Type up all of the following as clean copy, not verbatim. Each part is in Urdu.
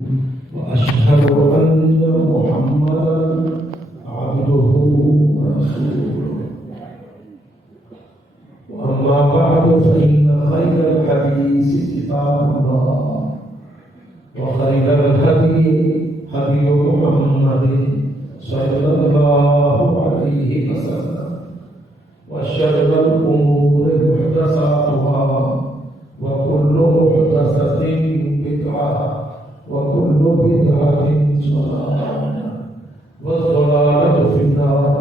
وأشهد أن محمدا عبده ورسوله. وأما بعد فإن خير الحديث كتاب الله، وخير الهدي هدي محمد صلى الله عليه وسلم، وشر الأمور محدثاتها، وكل محدثة بدعة، وكل بدعة ضلالة، والضلالة في النار.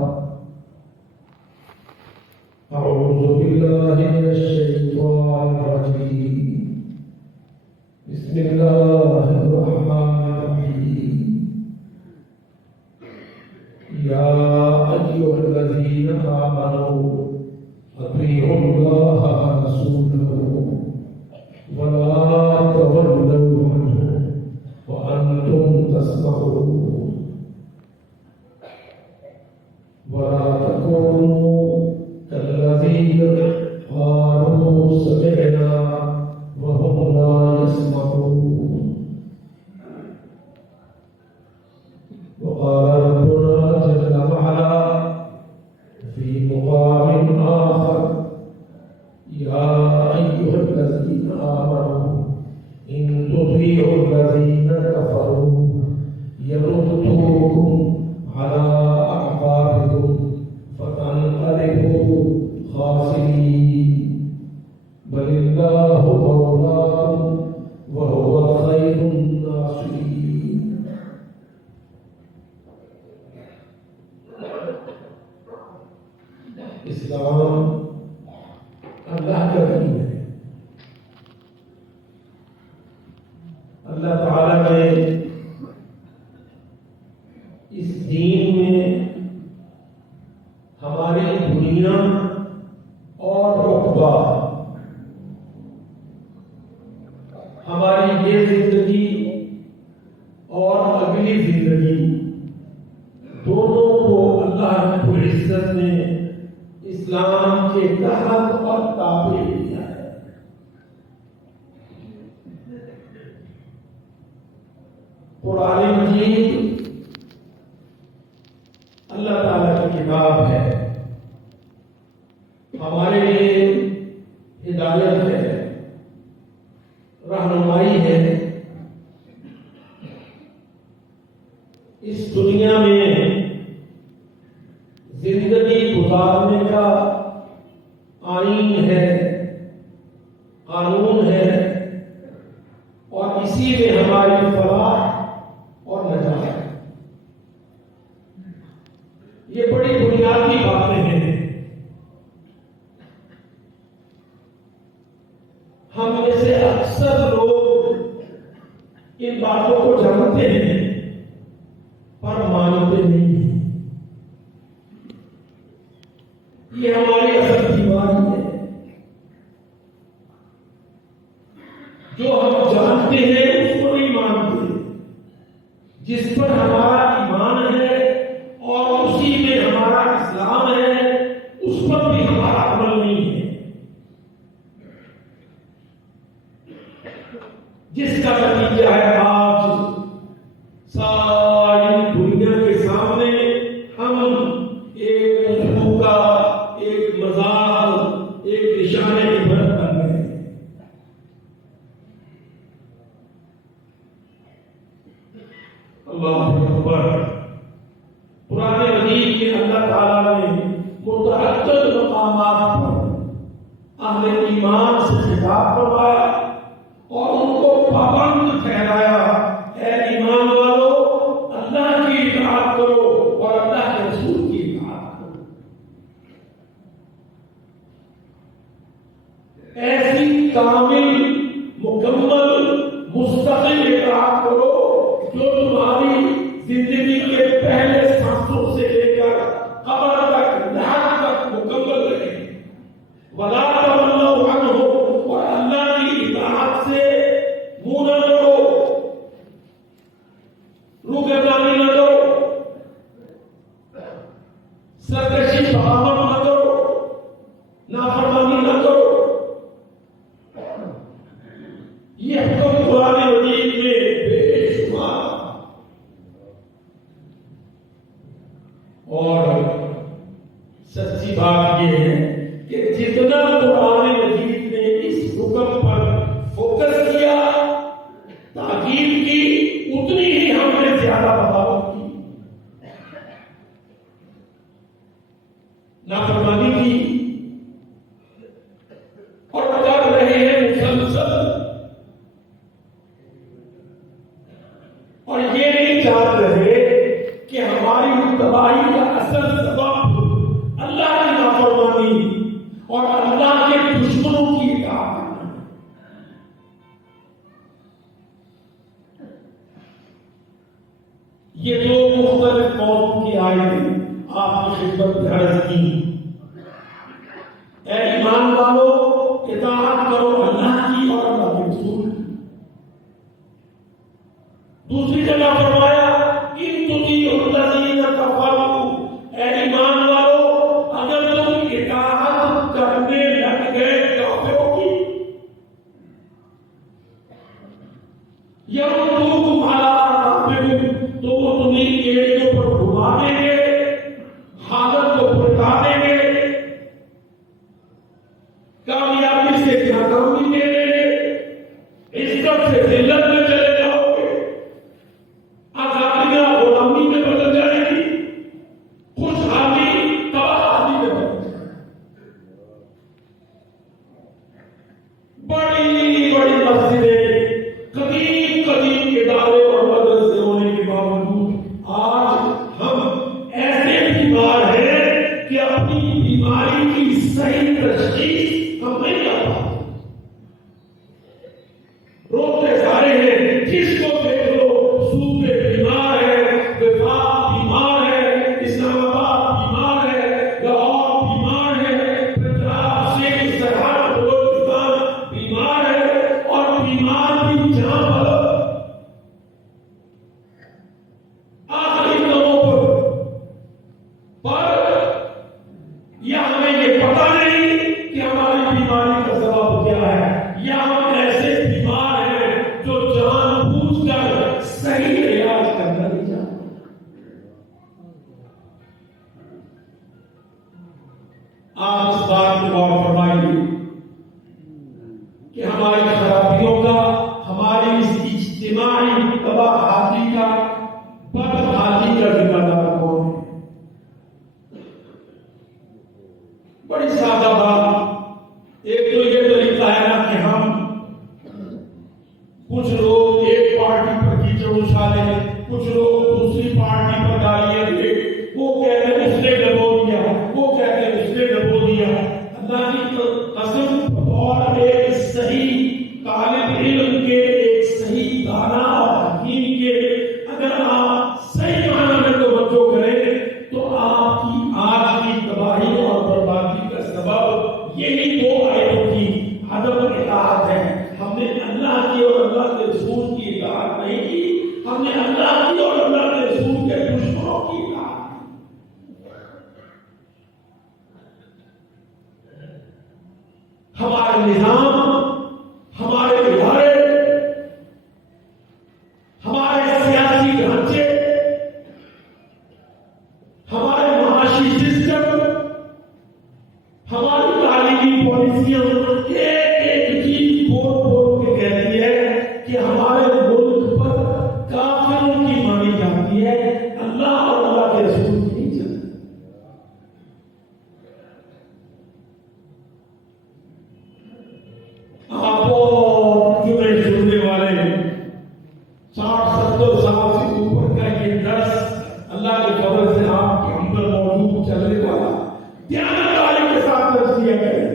أعوذ بالله من الشيطان الرجيم. بسم الله الرحمن الرحيم. يا أيها الذين آمنوا أطيعوا الله ورسوله ولا تولوا عنه وأنتم تسمعون، ولا تكونوا كالذين قالوا سمعنا وهم لا يسمعون. وقال ربنا جل وعلا في مقام آخر: يا أيها الذين آمنوا إن تطيعوا الذين كفروا يردوكم على أعقابكم فتنقلبوا خاسرين، بل الله مولاكم وهو خير الناصرين. اسلام اللہ کا دین ہے. اللہ تعالیٰ نے اس دین میں ہماری دنیا اور عقبہ، ہماری یہ زندگی اور اگلی زندگی، دونوں کو اللہ رب العزت نے اسلام کے تحت اور تابع کیا ہے. قرآن مجید اللہ تعالیٰ کی کتاب ہے، ہمارے لیے ہدایت ہے، رہنمائی ہے. اس دنیا میں زندگی گزارنے کا آئین ہے، قانون ہے، اور اسی میں ہماری فلاح اور نجات ہے. یہ بڑی بنیادی باتیں ہیں. ہم میں سے اکثر لوگ ان باتوں کو جانتے ہیں پر مانتے نہیں ہیں. یہ ہماری اصل بیماری ہے. جو ہم جانتے ہیں اس کو نہیں مانتے. جس پر ہمارا ایمان ہے اور اسی میں ہمارا اسلام ہے، اس پر بھی ہمارا عمل نہیں ہے. جس کا نتیجہ ہے آج ساری دنیا کے سامنے ہم ایک موضوع کا، ایک مذاق، ایک نشانے عبرت بن گئے. اللہ اکبر. قرآن مجید کے اللہ تعالیٰ نے متعدد مقامات پر اہل ایمان سے خطاب فرمایا اور ان کو پابند ٹھہرایا: اے ایمان والو، اللہ کی اطاعت کرو اور اللہ کے رسول کی اطاعت کرو. ایسی کامل، مکمل، مستقل اطاعت کرو جو تمہاری زندگی کے پہلے سانسوں سے لے کر قبر تک، لحد تک مکمل رہے. ولا تولوا عنہ، اور اللہ کی اطاعت سے منہ نہ کرو، روگردانی نہ کرو، سرکشی بغاوت نہ کرو، نافرمانی نہ کرو. یہ حکم قرآن مجید میں بے اور سچی بات یہ ہے کہ جتنا قرآن مجید نے اس حکم پر فوکس کیا، تاکید کی، اتنی ہی ہم نے زیادہ بغاوت کی، نافرمانی کی، اور کر رہے ہیں مسلسل، اور یہ نہیں چاہتے رہے کہ ہماری تباہی کا اصل سبب اللہ کی نافرمانی اور اللہ کے دشمنوں کی اطاعت ہے۔ یہ دو مختلف قوم کی آیتیں آپ کی خدمت میں عرض کی۔ اے ایمان والو، اطاعت کرو اللہ کی اور اللہ کے رسول کی۔ دوسری جگہ فرمایا ان تطیعوا الذین کفروا، اے ایمان والو اگر تم اطاعت کرنے لگ گئے کافروں کی، یردوکم علی اعقابکم، تو وہ تمہیں ایڑیوں پر گھما دیں گے، حالت کو پلٹا دیں گے، کامیابی سے ناکامی دے دیں گے، عزت سے ذلت میں چلے جاؤ گے، آزادیاں غلامی میں بدل جائیں گی، خوشحالی تباہی میں بدل جائے گی۔ بڑی بڑی مسجدیں، قدیم قدیم ادارے اور مدرسے ہونے کے باوجود آج ہم ایسے بیمار ہیں کہ اپنی بیماری کی صحیح تشخیص ہم نہیں کر پاتے، روتے جا رہے ہیں، جس کو دیکھ لو صوبے بیمار ہے، وفاق بیمار ہے، اسلام آباد بیمار ہے، لاہور بیمار ہے، پنجاب سے سرحد بلوچستان بیمار ہے، اور بیمار بھی جہاں پر آخری دموں پر یا ہمیں یہ پتہ نہیں کہ ہماری بیماری کا سبب کیا ہے، یا ہم ایسے بیمار ہیں جو جان بوجھ کر صحیح علاج کرنا نہیں چاہتے۔ آپ اس بات کو غور فرمائیے کہ ہماری خرابیوں کا، ہماری اس اجتماعی تباہی کا، بدحالی کا ذمہ دار کون ہے؟ بڑی سادہ بات، ایک تو یہ طریقہ ہے نا کہ ہم کچھ لوگ ایک پارٹی پر کیچڑ اچھالیں، کچھ لوگ دوسری پارٹی پر گالیاں دیں، وہ کہتے ہیں اس نے ڈبو دیا، وہ کہتے ہیں اس نے ڈبو دیا۔ اللہ کی قسم، اور ایک صحیح طالب علم کے، ایک صحیح دانا اور حکیم کے اگر آپ صحیح معنی میں توجہ کریں تو آپ کی آج کی تباہی اور بربادی کا سبب یہی دو آیتوں کی عدم اطاعت ہے۔ ہم نے اللہ کی اور اللہ کے رسول کی اطاعت نہیں کی، ہم نے اللہ کی اور اللہ کے رسول کے دشمنوں کی اطاعت کی۔ ہمارے نظام، ہمارے ادارے، ہمارے سیاسی ڈھانچے، ہمارے معاشی سسٹم، ہماری تعلیمی پالیسیاں ایک ایک چیز بول بول کے کہتی ہے کہ ہمارے ملک پر کافروں کی مانی جاتی ہے، اللہ اور اللہ کے رسول کی نہیں چلتی۔ آپ جمعے سننے والے 60-70 سال سے اوپر کا یہ درس اللہ کے فضل سے آپ کے اندر موجود چلنے والا دیانت والی کے ساتھ درس دیا کریں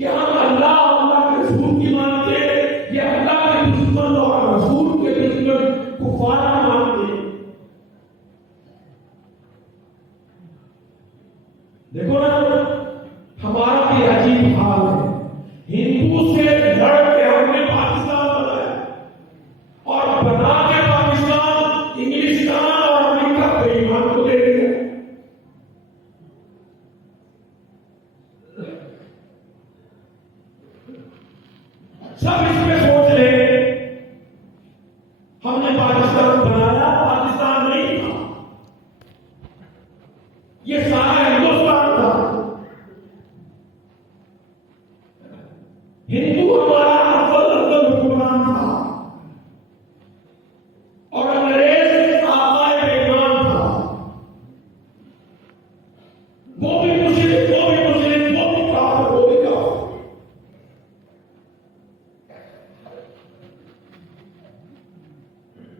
کہ ہم اللہ اور اللہ کے رسول کی مانتے ہیں یا اللہ کے دشمن اور رسول کے دشمن کفار کی مانتے ہیں۔ دیکھو نا، ہمارا بھی عجیب حال ہے، ہندو سے لڑ کے ہم نے پاکستان بنایا، اور بنا کے پاکستان انگلستان اور امریکہ کے ایمان کو دے دیا۔ سب اس میں سوچ لیں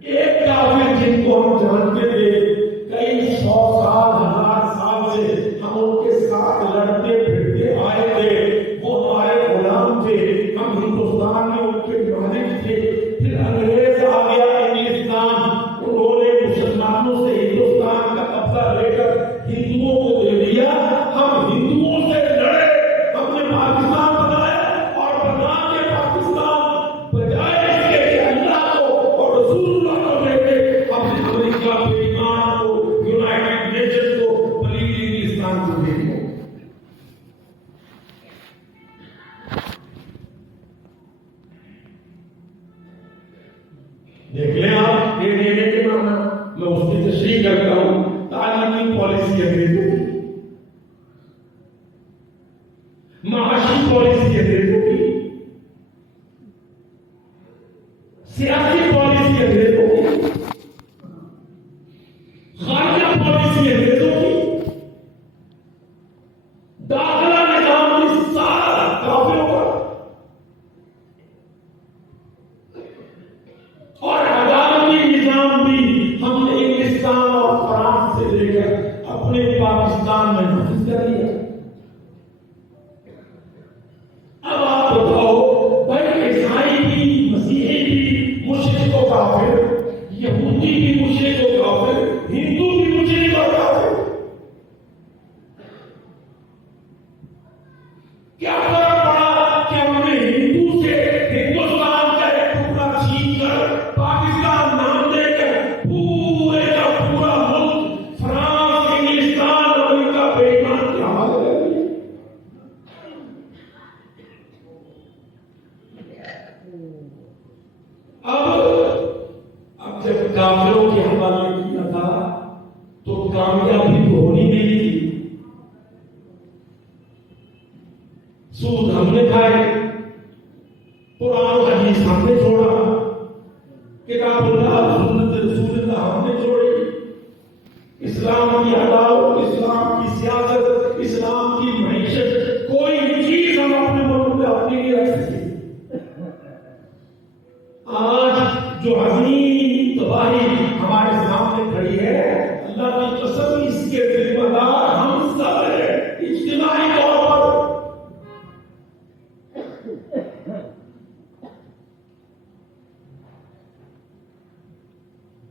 ایک کافر جن کو ہم جانتے تھے کئی 100 سال 1000 سال سے ہم ان کے ساتھ لڑتے پھرتے آئے تھے، وہ ہمارے غلام تھے، ہم ہندوستان میں ان کے مالک تھے، پھر انگریز آ گیا انگلستان، انہوں نے مسلمانوں سے ہندوستان کا قبضہ لے کر ہندوؤں کو دے دیا، ہم ہندوؤں سے لڑے، ہم نے پاکستان بنایا اور بنا کے پاکستان بجائے اس کے کہ اللہ کو اور رسول اللہ کو لے کے ہم نے امریکہ کو، ایران کو، یونائٹڈ نیشن کو، پلیز انگلستان کو دے دیا۔ دیکھ لیں آپ یہ دینے کے معنی میں اس کی تشریح کرتا ہوں۔ تعلیمی پالیسی انگریزوں کی، معاشی پالیسی انگریزوں کی، سیاسی پالیسی انگریزوں کی، خارجہ پالیسی انگریزوں کی، داخلہ نظام اس سارا کافروں کا، اور عدالتی نظام بھی ہم نے انگلستان اور فرانس سے لے کر اپنے پاکستان میں نافذ کر دیا۔ اب آپ بتاؤ بھائی، عیسائی بھی، مسیحی بھی مشرک و کافر، یہودی بھی مشرک و کافر، ہندو بھی مشرک و کافر، کیا فرق پڑا کہ ہم نے ہندو سے ہندوستان کا ایک ٹکڑا چھین کر پاکستان نام دے کر پورے کا پورا ملک فرانس، انگلستان، امریکہ بے ایمان کے حوالے کر دیا۔ اب جب کافروں کے حوالے کیا تھا تو کامیابی تو ہونی نہیں تھی، سود ہم نے کھائے، قرآن و حدیث ہم نے چھوڑا، کتاب اللہ سنت رسول اللہ ہم نے چھوڑی، اسلام کی عدالت، اسلام کی سیاست، اسلام کی معیشت، کوئی چیز ہم اپنے ملک میں اپنے لیے رکھ سکتے۔ آج جو عظیم تباہی ہمارے سامنے کھڑی ہے، اللہ کی قسم اس کے ذمہ دار ہم سب ہیں اجتماعی طور پر۔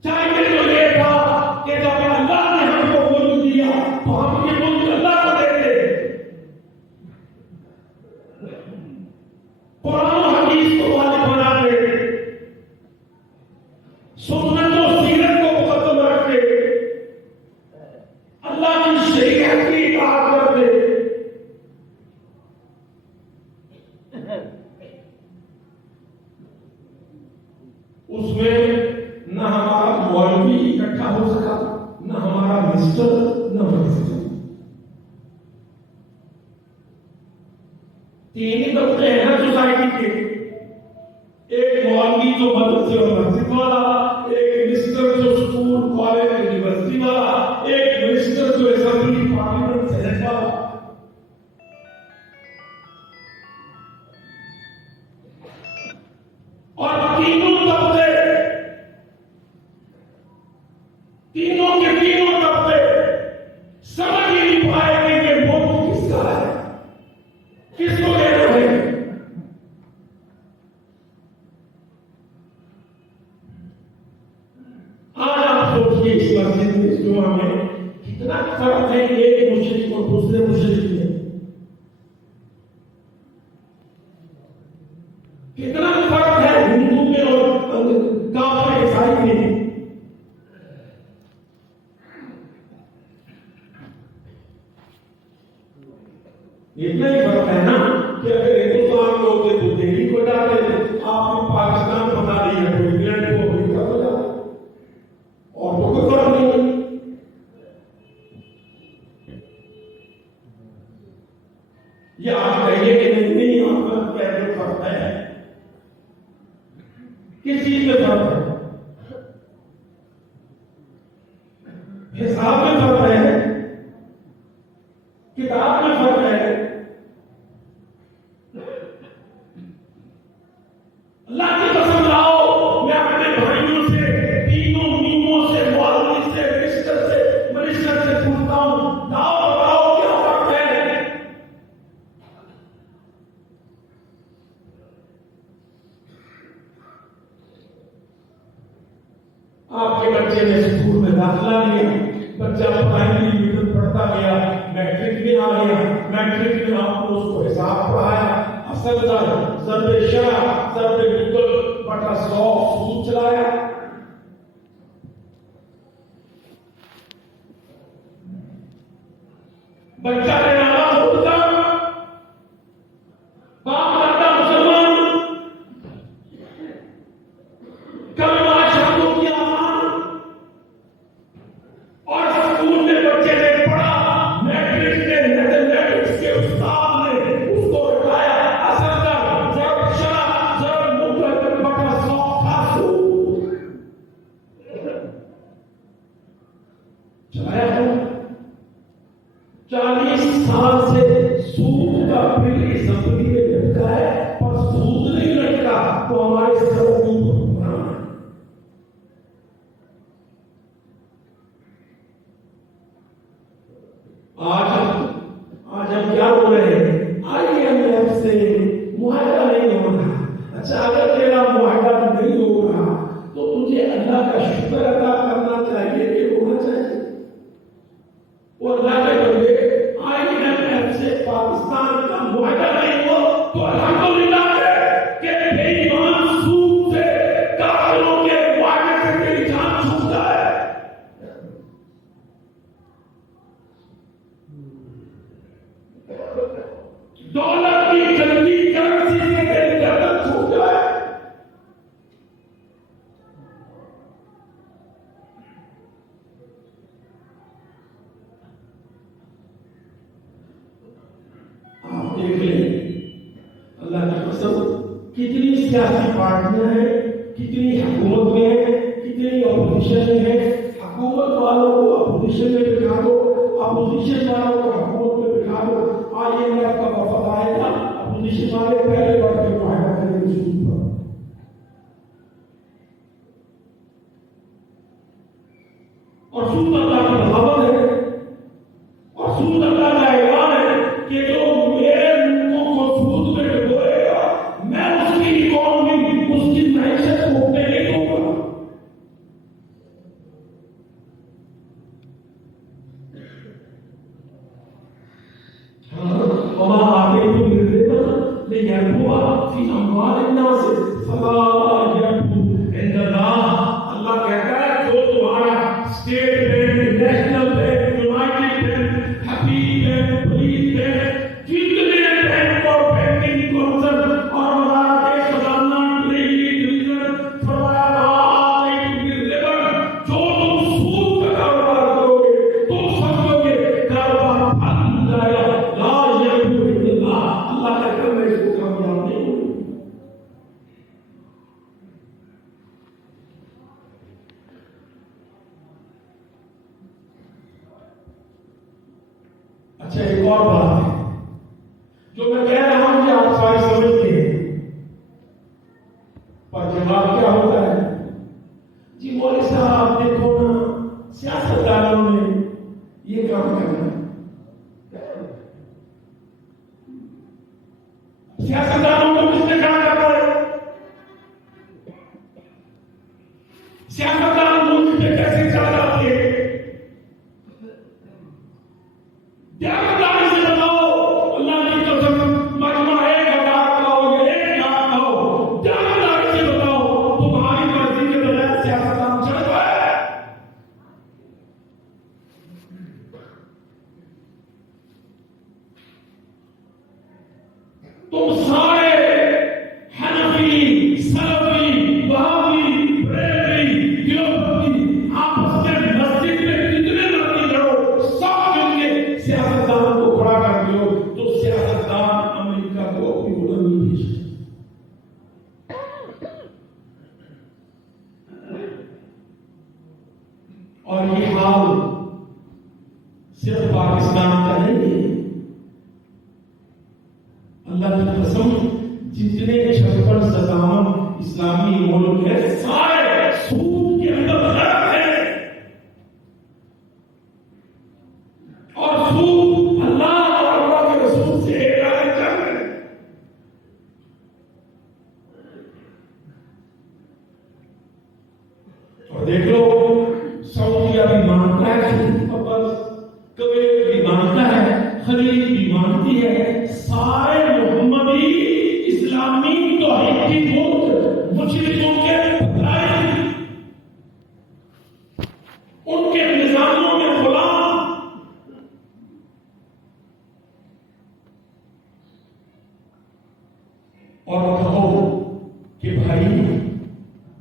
چاہیے تو یہ تھا کہ جب اللہ نے ہم کو ملک دیا تو ہم یہ ملک اللہ کو دے دیں، قرآن و حدیث کو غالب بنا دے، سنت و سیرت کو مقدم رکھ دے، اللہ کی شریعت کی اطاعت کر دے۔ اس میں نہ ہمارا مولوی اکٹھا ہو سکا، نہ ہمارا مسٹر، نہ پریزیڈنٹ۔ تین ہی طبقے ہیں نا سوسائٹی کے، ایک مولوی جو مدرسے اور مسجد والا، ایک مسٹر جو اسکول کالج یونیورسٹی والا، ایک مسٹر جو اسمبلی پارلیمنٹ سینٹ والا۔ اور تینوں طبقے، تینوں کے تینوں طبقے سمجھ ہی نہیں پائے کہ یہ ملک کس کا ہے، کس کو دینا ہے۔ آج آپ سوچیے اس مسجد میں، اس جمعہ میں کتنا فرق ہے ایک مشرک اور دوسرے مشرک میں، کتنا فرق ہے ہندو میں اور کافر عیسائی میں۔ اتنا ہی فرق ہے نا کہ اگر ہندوستان کو ہوتے تو دہلی کو ڈالتے، آپ نے پاکستان بنا دیا تو انگلینڈ کو امریکہ کو ڈالتے، اور تو کوئی فرق نہیں۔ یہ آپ کہیے کہ نہیں، آپ کا کہتے فرق ہے، کس چیز میں فرق ہے؟ حساب میں فرق ہے، کتاب میں فرق ہے۔ اللہ کی قسم لاؤ، میں اپنے بھائیوں سے آپ کے بچے نے اسکول میں داخلہ لیا، بچہ پرائمری ڈویژن پڑھتا گیا، میٹرک میں آ گیا، میٹرک میں آپ نے اس کو حساب پڑھایا، اصل ضرب شرح ضرب مقدار بٹا 100 سود چلایا۔ بچہ نے نماز پڑھتا، باپ دادا مسلمان، کلمہ شہادت کی امان، اور اسکول میں بچے نے پڑھا، میٹرک میں میتھمیٹکس کے استاد نے اس کو بتایا اصل ضرب شرح ضرب مقدار بٹا 100 کا سود چلایا ہے۔ 40 سال سے سود کا بل اسمبلی میں لٹکا ہے، پر سود نہیں لٹکا تو ہمارے سروں کے اوپر حکمران ہے۔ آج ہم کیا بول رہے ہیں؟ IMF سے معاہدہ نہیں ہو رہا۔ اچھا، اگر تیرا معاہدہ نہیں ہو رہا تو تجھے اللہ کا شکر ادا کرنا چاہیے کہ ہونا چاہیے؟ اور اللہ کے بندے IMF سے پاکستان کا معاہدہ نہیں ہو تو الحمدللہ کہ بے ایمان سود سے کافروں کے معاہدے سے تیری جان چھوٹ جائے۔ دولت کی گندی کرنسی سے تیری گردن چھوٹ جائے۔ آپ دیکھ لیں اللہ کی قسم، کتنی سیاسی پارٹیاں ہیں، کتنی حکومت میں ہیں، کتنی اپوزیشن میں ہیں۔ حکومت والوں کو اپوزیشن میں بٹھا دو، اپوزیشن والوں کو حکومت میں بٹھا دو، IMF کا وفد آئے گا، اپوزیشن والے پہلے بڑھ کے معاہدہ کریں گے سود پر۔ اور سود اللہ کی بغاوت ہے، اور سود اللہ کا اعلان ہے کہ جو میرے ملکوں کو سود میں ڈبوئے گا میں اس کی اکانومی، اس کی معیشت کو اٹھنے نہیں دوں گا۔ وما آتيتم من ربا ليربو في أموال الناس فلا يربو عند الله۔ اللہ کہتا ہے جو تمہارا state bank, national bank, united bank, Habib bank, police bank, جتنے بینک اور بینکنگ کونسل اور مراکز خزانہ ٹریجری ڈویژن فرمایا وما آتيتم من ربا، جو تم سود کا کاروبار کرو گے تم سمجھو گے کاروبار بند جائے گا۔ اللہ کا کرم ہے، اس کو کامیاب نہیں ہوگی۔ اچھا، ایک اور بات ہے جو میں کہہ رہا ہوں کہ آپ سارے سمجھتے ہیں، پر جواب کیا ہوتا ہے؟ جی مولوی صاحب آپ دیکھو نا، سیاستدانوں نے یہ کام کرنا ہے، سیاستدانوں کو کس نے کہا کرنا ہے؟ سیاستدان ملک پہ کیسے چل جاتے ہیں؟ دیانتداری سے بتاؤ، اللہ کی قسم مجمع 1000 کا ہو یا 1 لاکھ کا ہو، دیانتداری سے بتاؤ تمہاری مرضی کے بغیر سیاستدان چل جائے؟ تم سارے حنفی، سلفی، وہابی، بریلوی، دیوبندی آپس میں مسجد میں کتنے مرضی لڑو، سب مل کے سیاستدان کو کھڑا کر دو تو سیاستدان امریکہ کو اپنی مدد نہیں بھیج سکتے۔ اور یہ حال صرف پاکستان کا نہیں ہے، اللہ کی قسم جتنے 56-57 اسلامی ملک ہیں سارے سود کے اندر غرق ہیں، اور سود اللہ اور اللہ کے رسول سے اعلان کر رہے ہیں۔ اور دیکھ لو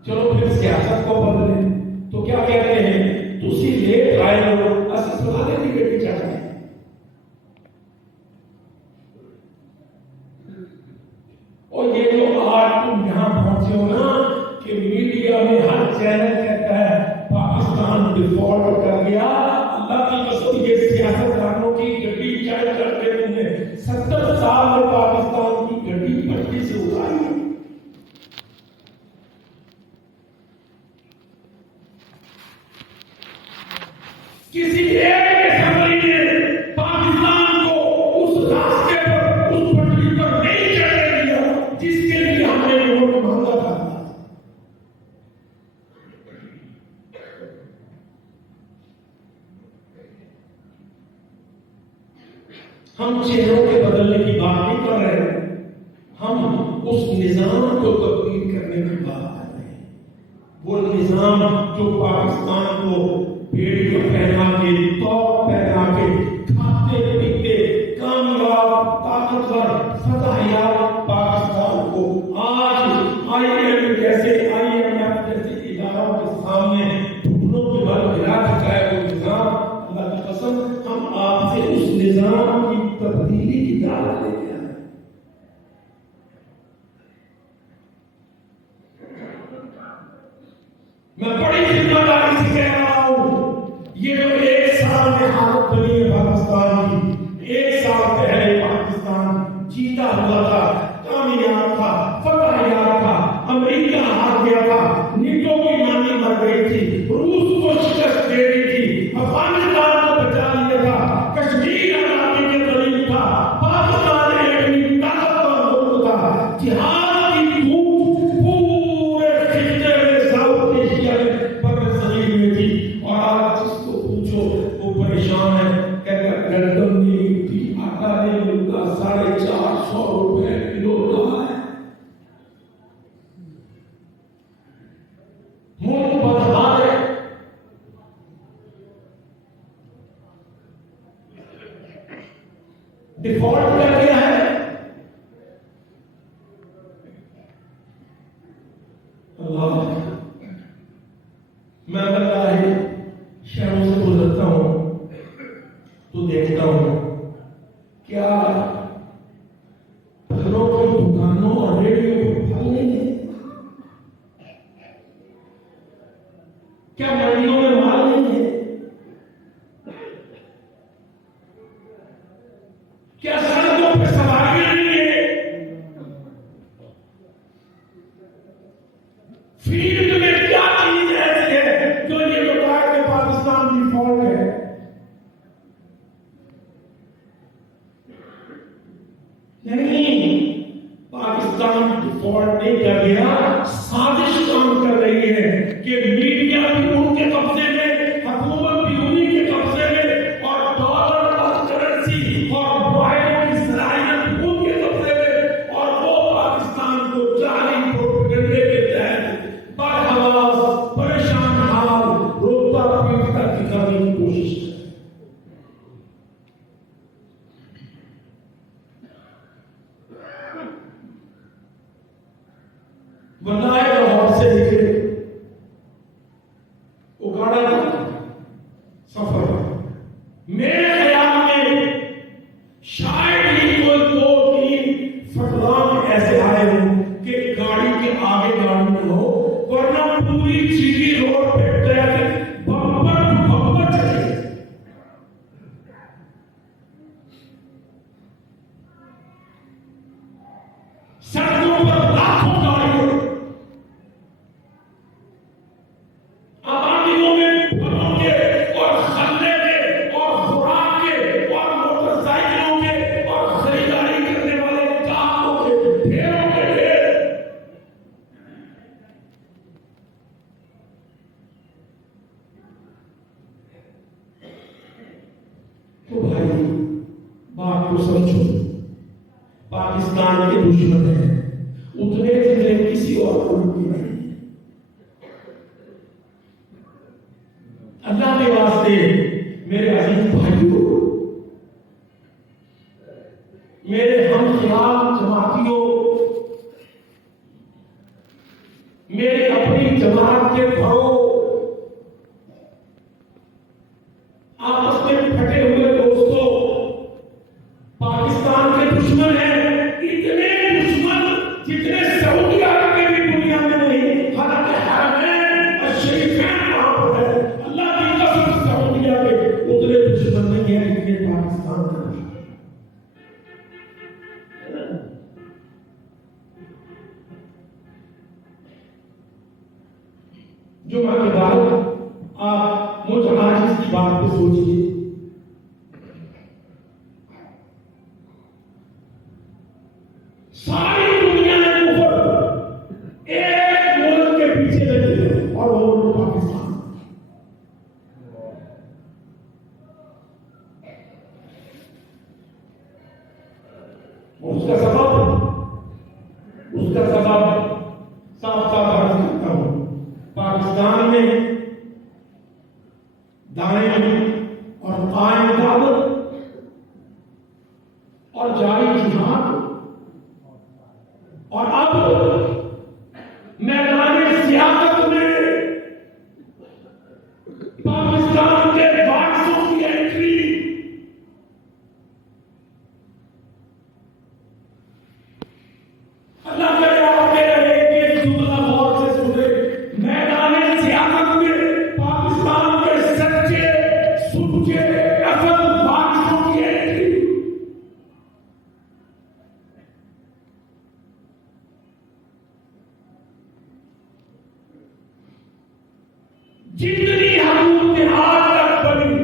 چلو پھر سیاست کو بدلے تو کیا کہتے ہیں تسی لیٹ آئے ہو اسی سلانے کی گڈی چاہتے ہیں. اور یہ تو آج تم یہاں پہنچے ہو نا کہ میڈیا میں ہر چینل کہتا ہے پاکستان ڈیفالٹ کر گیا. اللہ کی قسم یہ سیاستدانوں کی گڈی چڑھ کر کے تم نے 70 سال میں پاکستان کی گڈی پٹری سے اٹھائی. کسی ایک اسمبلی نے پاکستان کو اس راستے پر اس پٹری پر نہیں چڑھنے دیا جس کے لیے ہم نے ووٹ مانگا تھا. ہم چہروں کے بدلنے کی بات نہیں کر رہے, ہم اس نظام کو تبدیل کرنے کی بات کر رہے ہیں. وہ نظام جو پاکستان کو بیڑیاں پہنا کے توپ پہنا کے کھاتے پیتے کامیاب طاقتور فتح یاب پاکستان کو آج آئی ایم جیسے آئی ایم ایف جیسے اداروں کے سامنے گھٹنوں کے بل گرا چکا ہے. وہ نظام اللہ کی قسم ہم آپ سے اس نظام کی تبدیلی کی دعوت دیتے ہیں. میں بڑی ذمہ داری سے کہہ رہا ہوں, یہ جو ایک سال میں حالت بنی ہے پاکستان کی, ایک سال پہلے پاکستان جیتا ہوا تھا, کامیاب تھا, فتح یاب تھا, امریکہ ہار گیا تھا, نیٹو کی نانی مر گئی تھی, روس کو شکست دے دی تھی, افغانستان کو بچا لیا تھا, کشمیر آزادی کے قریب تھا, پاکستان ایک طاقتور ملک تھا, جہاد کی دھوپ پورے خطے میں ساؤتھ ایشیا میں بر صغیر میں تھی. اور آج جس کو پوچھو وہ پریشان ہے, کہتا گندم نہیں ملتی, آٹا نہیں ملتا, 450 روپے کلو کہاں ہے. ملک بدحال ہے. ڈیفالٹ کر گیا ہے. اللہ, میں بتائے شہروں سے گزرتا ہوں تو دیکھتا ہوں کیا پھلوں کی دکانوں اور ریڑھیوں پر پھل نہیں ہے, کیا منڈیوں میں مال نہیں ہے, کیا سڑکوں پہ سواریاں نہیں ہے, فیلڈ میں کیا چیز ایسی ہے جو یہ بتا کہ پاکستان ڈیفالٹ ہے. نہیں, پاکستان ڈیفالٹ نہیں کر گیا, سازش کام کر رہی ہے کہ میڈیا بھی ان کے قبضے میں, حکومت بھی انہی کے قبضے میں, اور ڈالر اور کرنسی اور معاہدوں کی صلاحیت ان کے قبضے میں, اور وہ پاکستان کو جعلی پروپیگنڈے کے تحت برحواس پریشان حال روتا پیٹتا دکھانے کی کوشش کریں. بنائے لاہور سے نکلے, اگاڑا کا سفر, میرے خیال میں شاید ہی کوئی 2-3 فٹلان ایسے آئے ہوں کہ گاڑی کے آگے گاڑی نہ ہو, ورنہ پوری چیزی روڈ پہ ٹریفک بمپر چلے. سڑکوں پر لاکھوں گاڑیوں, آبادیوں میں پھلوں کے اور غلے کے اور خوراک کے اور موٹر سائیکلوں کے اور خریداری کرنے والے گاہکوں کے ڈھیروں کے ڈھیر. تو بھائی بات کو سمجھو, پاکستان کے دشمن ہیں, اتنے جتنے کسی اور ملک کی نہیں. اللہ کے واسطے میرے عزیز بھائیوں, میرے ہم خیال جماعتیوں, میری اپنی جماعت کے بھاؤ آپس میں پھٹے ہوئے دوستوں، پاکستان کے دشمن ہیں اتنے دشمن جتنے سعودی عرب کے بھی دنیا میں نہیں، حالانکہ حرمین الشریفین وہاں پر ہے، اللہ کی قسم سعودیہ کے اتنے دشمن نہیں ہیں جتنے پاکستان کے دشمن۔ جمعہ کے بعد آپ مجھ عاجز کی بات پہ سوچیے، ساری دنیا میں کفر ایک ملک کے پیچھے لگی ہے اور وہ ملک پاکستان۔ اس کا سبب صاف صاف عرض کرتا ہوں، پاکستان میں دائیں اور قائم دعوت اور جاری جہاد اور اب میدان سیاست میں پاکستان کے وارثوں کی انٹری، اللہ کرے آپ میرا ایک جملہ غور سے سنے، میدان سیاست میں پاکستان کے سچے سچے اصل وارثوں کی انٹری۔ جتنی حکومتیں آج تک بنی،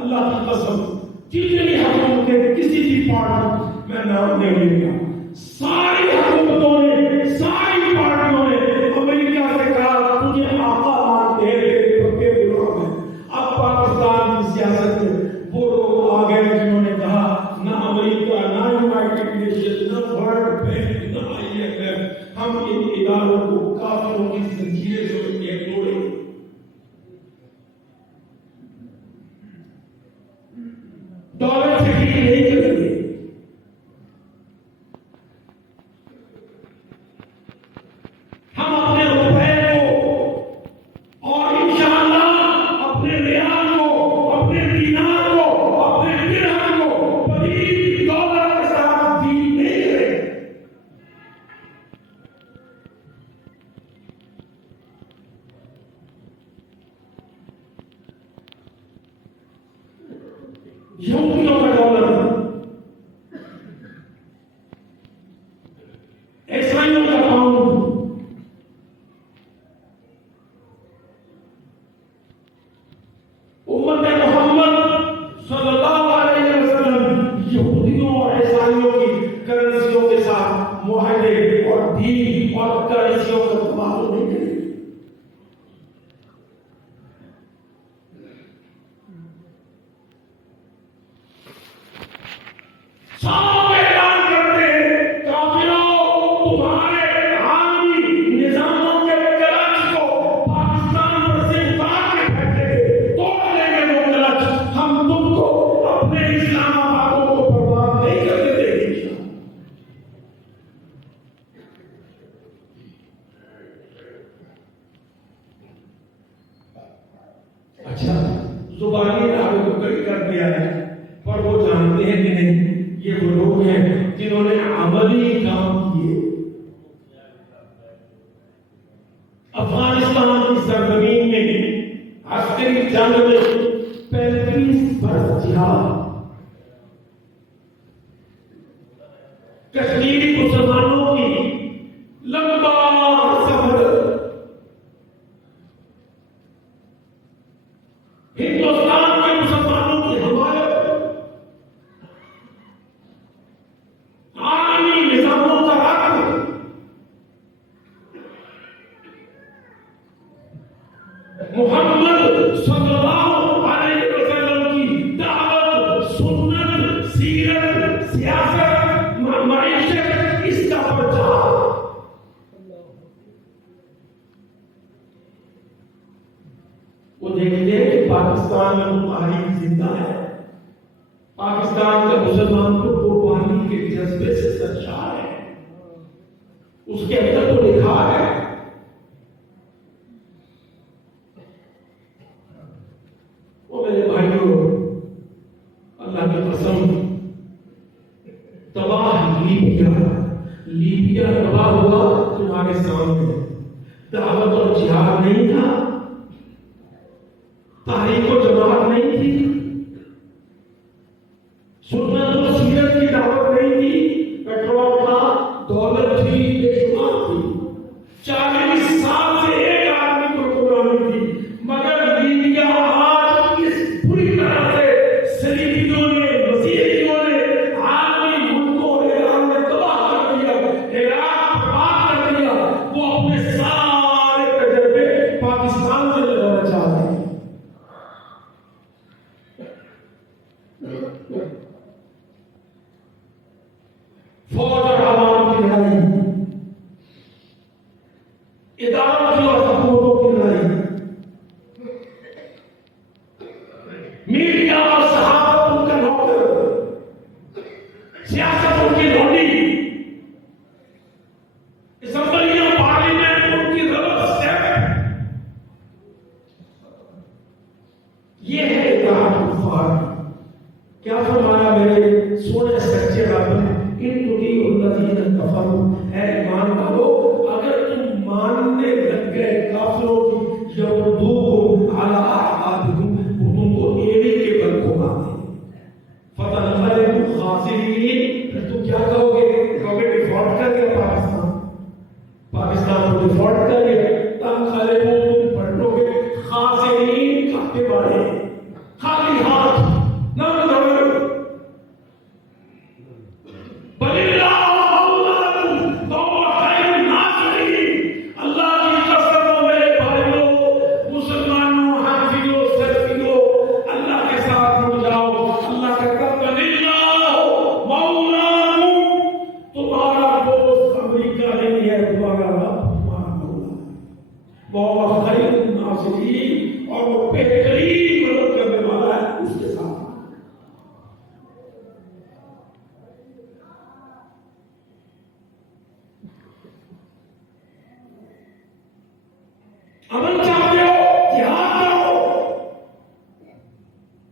اللہ کی قسم جتنی حکومتیں کسی بھی پارٹی میں نام نہیں لے گا، ساری حکومتوں نے ساری پارٹیوں نے امریکہ سے کہا تجھے آقا مانتے ہیں تیرے پکے غلام ہیں۔ اب پاکستان کی سیاست میں وہ لوگ آ گئے جنہوں نے کہا نہ امریکہ نہ یونائٹڈ نیشن نہ ورلڈ بینک نہ IMF، ہم ان اداروں کو کافروں کی زنجیریں سے توڑیں گے۔ ڈالر سے ڈیل نہیں کریں گے، ہم اپنے روپے کو اور انشاءاللہ اپنے ریال کو، اپنے دینار کو، اپنے درہم کو پلیت ڈالر کے ساتھ ڈیل نہیں کریں گے۔ یہودیوں کا ڈالر، عیسائیوں کا پاؤنڈ، امت محمد صلی اللہ علیہ وسلم یہودیوں اور عیسائیوں کی کرنسیوں کے ساتھ معاہدے اور ڈیل اور کرنسیوں کا تبادلہ نہیں کریں گے۔ صاف اعلان کرتے ہیں کافروں، تمہارے عالمی نظاموں کے کلچ کو پاکستان پر سے اتار کے پھینکیں گے، توڑ دیں گے وہ کلچ، ہم تم کو اپنے اسلام آبادوں کو برباد نہیں کرنے دیں گے۔ اچھا زبانی دعوے کو کڑی کر دیا ہے، پر وہ جانتے ہیں کہ نہیں یہ وہ لوگ ہیں جنہوں نے عملی کام کیے۔ افغانستان کی سرزمین میں عسکری جنگ میں 35 برس جہاد، کشمیری مسلمانوں کی لمبا سفر، ہندوستان کے مسلمانوں کی حمایت، عالمی نظاموں کا رد، محمد صلی اللہ علیہ وسلم کی دعوت، سنت، سیرت، سیاست، معیشت، اس کا پرچار۔ وہ دیکھتے ہیں کہ پاکستان میں تاریخ زندہ ہے، پاکستان کا مسلمان کو قربانی کے جذبے سے سچا ہے، اس کے اندر تو لکھا ہے قسم تباہ لیبیا تباہ ہوا تمہارے سامنے. دعوت اور جہاد نہیں تھا, تاریخ و جماعت نہیں تھی, سنت و سیرت کی دعوت نہیں تھی, پیٹرول تھا, دولت تھی, بے شمار تھی. 40 سال سے ایک آدمی کو حکمرانی تھی, مگر لیبیا آج اس پوری طرح سے صلیبیوں نے, مسیحیوں نے عالمی ملکوں ایران نے تباہ کر دیا, عراق برباد کر دیا. وہ اپنے سارے تجربے پاکستان سے لگانا چاہتے ہیں. فوج اور عوام کی لڑائی, اداروں کی اور حکومتوں کی لڑائی, میڈیا اور صحافت ان کا نوکر, سیاست ان کی لونڈی, اسمبلیاں پارلیمنٹ ان کی ربر اسٹیمپ. یہ ہے اطاعت کفار. کیا فرمایا میرے سونے سچے رب نے, ان تطیعوا الذین کفروا, اے ایمان والو اگر تم ماننے لگ گئے کافروں کی, یردوکم علی اعقابکم, وہ تم کو ایڑی کے بل گھما دیں. فتنقلبوا خاسرین, پھر تم کیا کہو گے؟ کہو گے ڈیفالٹ کر گیا پاکستان کو ڈیفالٹ کر گیا. تنقلبوا, تم پلٹو گے خاسرین, کھاتے باڑے, خالی ہاتھ, نہ اور وہ بہترین مدد کرنے والا ہے اس کے ساتھ. امن چاہتے ہو, جہاد کرو,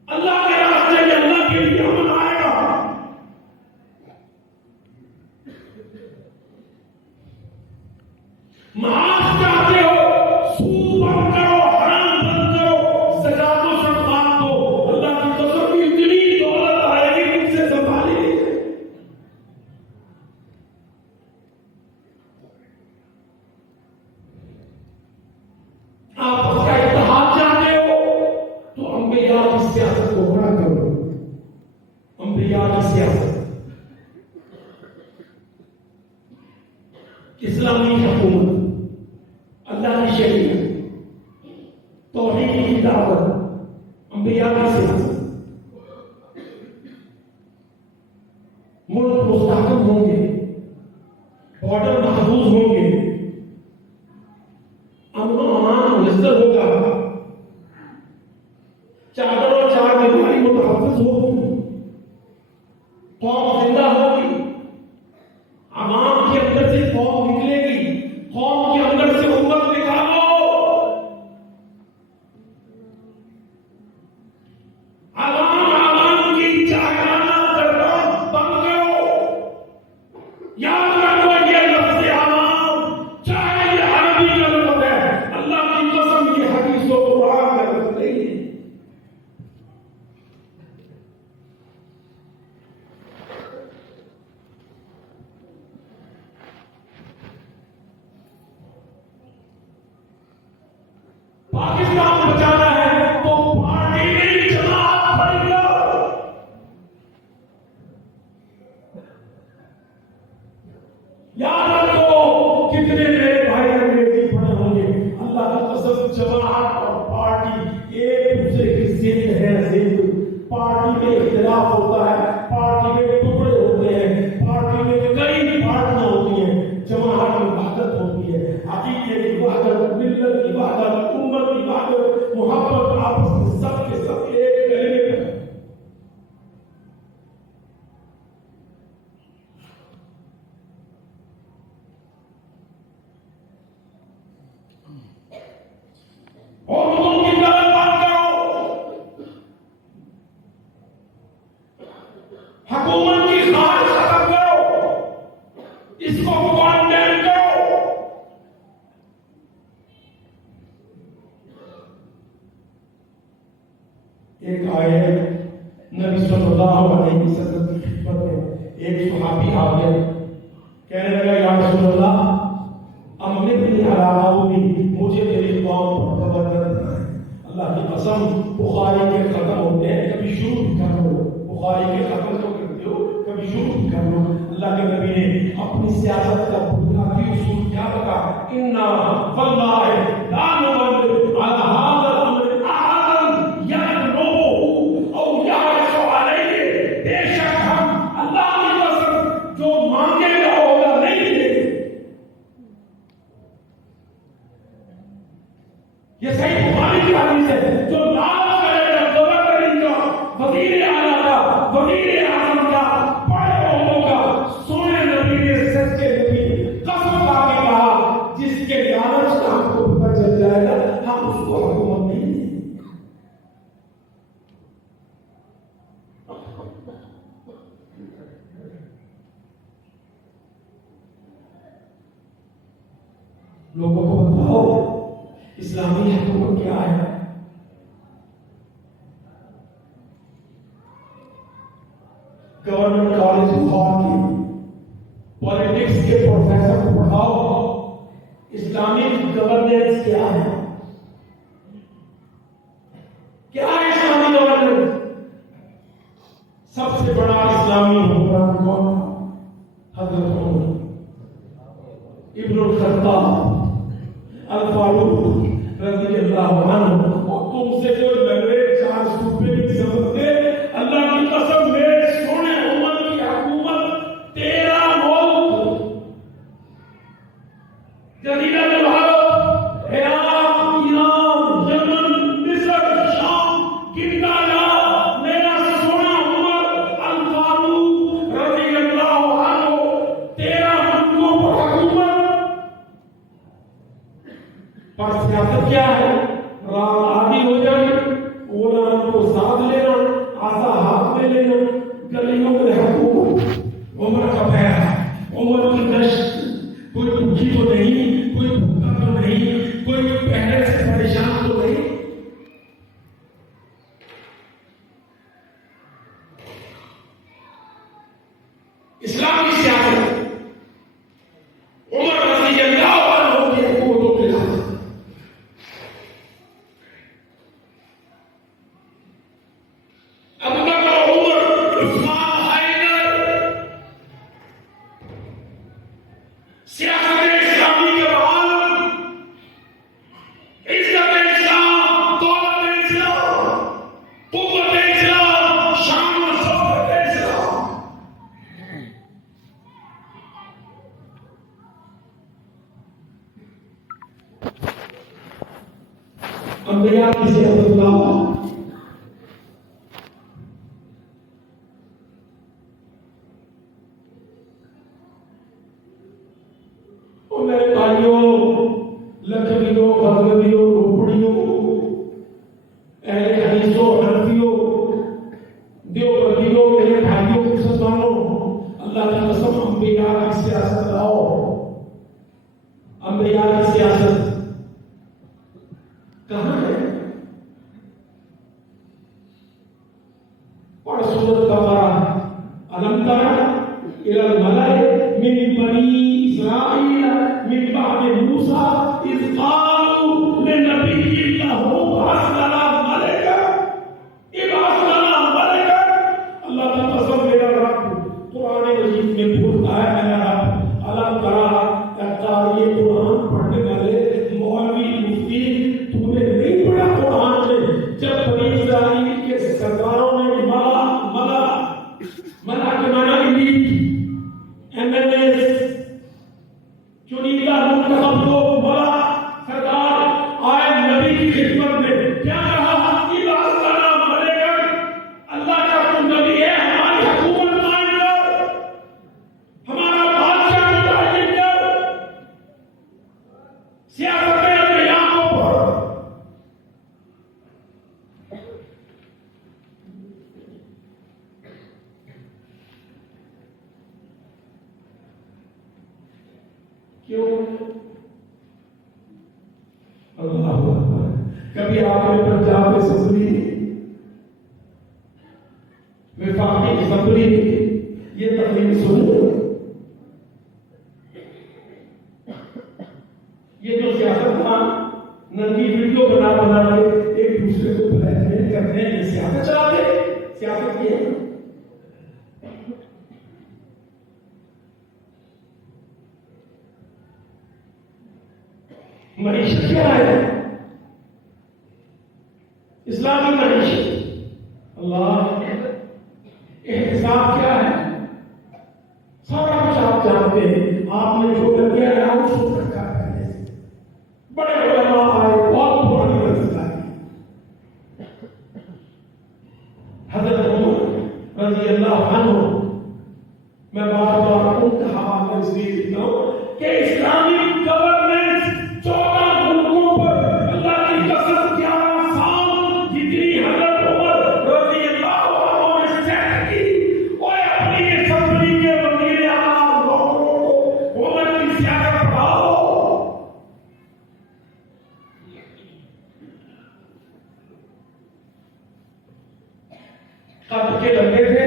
اللہ کے راستے میں اللہ کے لیے امن آئے گا. معاف چاہتے ہو, سود بند کرو, حرام بند کرو, زکات و صدقات دو, اللہ کی قسم اتنی دولت آئے گی تم سے سنبھالی نہیں جائے. آپ اس کا اتحاد چاہتے ہو تو انبیاء کی سیاست کو بڑا کرو. انبیاء کی سیاست, اسلامی حکومت, اللہ کی شریعت, توحید کی دعوت, انبیاء کی سیاست. ملک مستحکم ہوں گے, بارڈر محفوظ ہوں گے, امن و امان میسر ہوگا, چادر اور چار بیماری متحفظ ہوگی, قوم زندہ ہوگی, عوام کے اندر سے قوم نکلے گی, قوم کے اندر سے امت نکالو. عوام کی جاہلانہ گردان بند کرو. یاد رکھو یہ لفظ عوام چاہے یہ عربی کا لفظ ہے, اللہ کی قسم یہ حدیث و قرآن کا لفظ نہیں ہے. پاکستان بچانا ہے تو پارٹی نہیں, جماعت کھڑی کرو. یاد رکھو کتنے میرے بھائی انگریزی پڑھے ہوں گے, اللہ کی قسم جماعت اور پارٹی ایک دوسرے کی ضد ہے. ضد پارٹی میں اختلاف ہوتا ہے, پارٹی میں ٹکڑے ہوتے ہیں, پارٹی میں کئی پارٹیاں ہوتی ہیں, جماعت میں وحدت ہوتی ہے, عقیدے کی وحدت, ملت کی وحدت, امت کی وحدت. ایک آئے نبی صلی اللہ علیہ وسلم کی خدمت میں ایک صحابی آ گیا، کہنے لگا یا رسول اللہ امتنی علی قومی، مجھے تیری قوم پر خبر کرنا ہے۔ اللہ کی قسم بخاری کے ختم ہوتے ہیں، کبھی شروع بھی کر لو، بخاری کے ختم تو کرتے ہو کبھی شروع بھی کر لو۔ اللہ کے نبی نے اپنی سیاست کا بنیادی اصول کیا بتا، انا واللہ لا نولد علی هذا الامر احدا یدعوه او یعرض علیہ، بے شک ہم اللہ کی قسم جو مانگے گا ہوگا نہیں دیں گے۔ یہ صحیح بخاری کی حدیث ہے، جو دعویٰ کرے گا گورنر کا، وزیر اعلیٰ کا، وزیر اعظم کا، بڑے عہدوں کا، سونے نبی نے سچے نبی قسم کھا کے کہا جس کے لالچ کا ہم کو پتہ چل جائے گا ہم اس کو حکومت نہیں دیں گے۔ لوگوں کو بتاؤ اسلامی حکومت کیا ہے؟ گورنمنٹ کالج لاہور کی پالیٹکس کے پروفیسر کو پڑھاؤ اسلامک گورننس کیا ہے؟ کیا ہے اسلامی گورننس؟ سب سے بڑا اسلامی حکمران کون تھا؟ حضرت عمر ابن الخطاب الفاروق رضی اللہ عنہ۔ اور تم سے جو لڑے چار صوبے نہیں سمجھتے، اللہ کی قسم میرے سونے عمر کی حکومت 13 ملک، جزیرہ العرب، عراق، ایران، یمن، مصر، شام، گنگایا، میرا سونا عمر الفاروق رضی اللہ عنہ 13 ملکوں پر حکومت۔ پر سیاست کیا ہے؟ رام عادی ہو جائے، غلام کو ساتھ لینا، آسا ہاتھ میں لینا، گلیوں میں حکومت۔ عمر کا پیرا، عمر کی گشت، کوئی بھوکی تو نہیں، کوئی بھوکا تو نہیں، کوئی پہلے سے پریشان تو نہیں۔ اسلامی سیاست عمر رضی اللہ عنہ کی حکومتوں کے خلاف۔ انبیاء کی سیاست لاؤ، اور میرے بھائیوں، لکھنویوں، غزنویوں، روپڑیوں، اہل حدیثوں، حنفیوں، دیوبندیوں، میرے بھائیوں مسلمانوں، اللہ کی قسم انبیاء کی سیاست لاؤ۔ انبیاء کی سیاست کہاں ہے؟ اور سورۃ بقرہ، الم تر الی الملأ من بنی اسرائیل من بعد موسیٰ اذ قالوا لنبی لہ ابعث لنا ملکا، ابعث لنا ملکا۔ اللہ کی قسم میرا رب قرآن مجید میں بولتا ہے، میرا رب الم تر، قاری قرآن پڑھنے والے مولوی مفتی، تو نے نہیں پڑھا قرآن میں جب بنی اسرائیل کے سرداروں نے ملا کے معنی لیڈ، ایم ایل اے، چنیدہ منتخب لوگ، ملا سردار آئے نبی کی خدمت میں، کیا کہا؟ ابعث لنا ملکا، اللہ کا تو نبی ہے، ہماری حکومت قائم کر، ہمارا بادشاہ متعین کر۔ سیاست میں انبیاء کو پڑھ۔ کیوں؟ اللہ اکبر۔ کبھی آپ نے پنجاب اسمبلی پارٹی اسمبلی یہ تقریر سنو. یہ جو سیاست ننگی ویڈیو بنا بنا کے ایک دوسرے کو بلیک میل کرتے ہیں، یہ سیاست چلاتے ہیں. سیاست یہ ہے. معیشت کیا ہے؟ اسلامی معیشت. اللہ احتساب کیا ہے؟ سارا کچھ آپ جانتے ہیں. آپ نے جو کر دیا ہے آپ سوچ رکھا ہے پہلے سے. بڑے علماء آئے، بہت پرانی مسئلہ ہے. حضرت عمر رضی اللہ عنہ، میں بار بار ان کا حوالہ اس لیے دیتا ہوں کہ اسلامی گورننس 14 ملکوں پر اللہ کی قسم 11 سال جتنی حضرت عمر رضی اللہ عنہ نے سیٹ کی، اور اپنی اسمبلی کے وزیر اعلیٰ لوگوں کو عمر کی سیاست پڑھاؤ. قد کے لمبے تھے،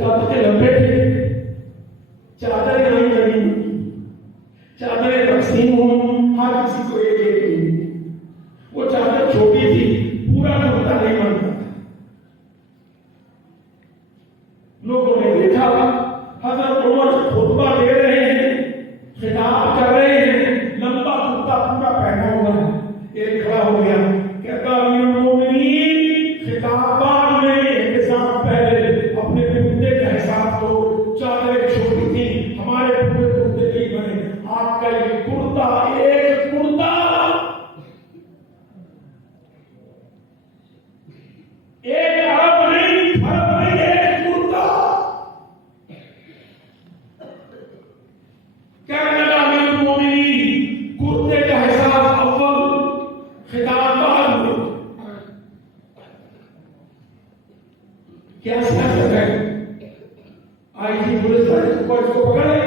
قد کے لمبے تھے، چادریں آئی زمین کی، چادریں تقسیم ہوئی، ہر کسی کو ایک ایک ملی. وہ چادر چھوٹی تھی، پورا کرتا نہیں بنتا تھا. لوگوں نے دیکھا حضرت عمر خطبہ دے رہے ہیں، خطاب کر رہے ہیں، لمبا کرتا پورا پہنا ہوا ہے. ایک کھڑا ہو گیا، کہتا امیر المومنین خطابات میں احتساب پہلے اپنے کرتے کا حساب تو چادریں چھوٹی تھی، ہمارے پورے کرتے نہیں بنے. آپ کا یہ کرتا ایک کرتا ایک عرب نہیں، فرق نہیں، ایک کرتا. کہنے لگا امیر المومنین کرتے کا حساب اول، خطاب بعد میں. کیا سیاست ہے؟ آئی تھی پولیس والے کو اس کو پکڑے.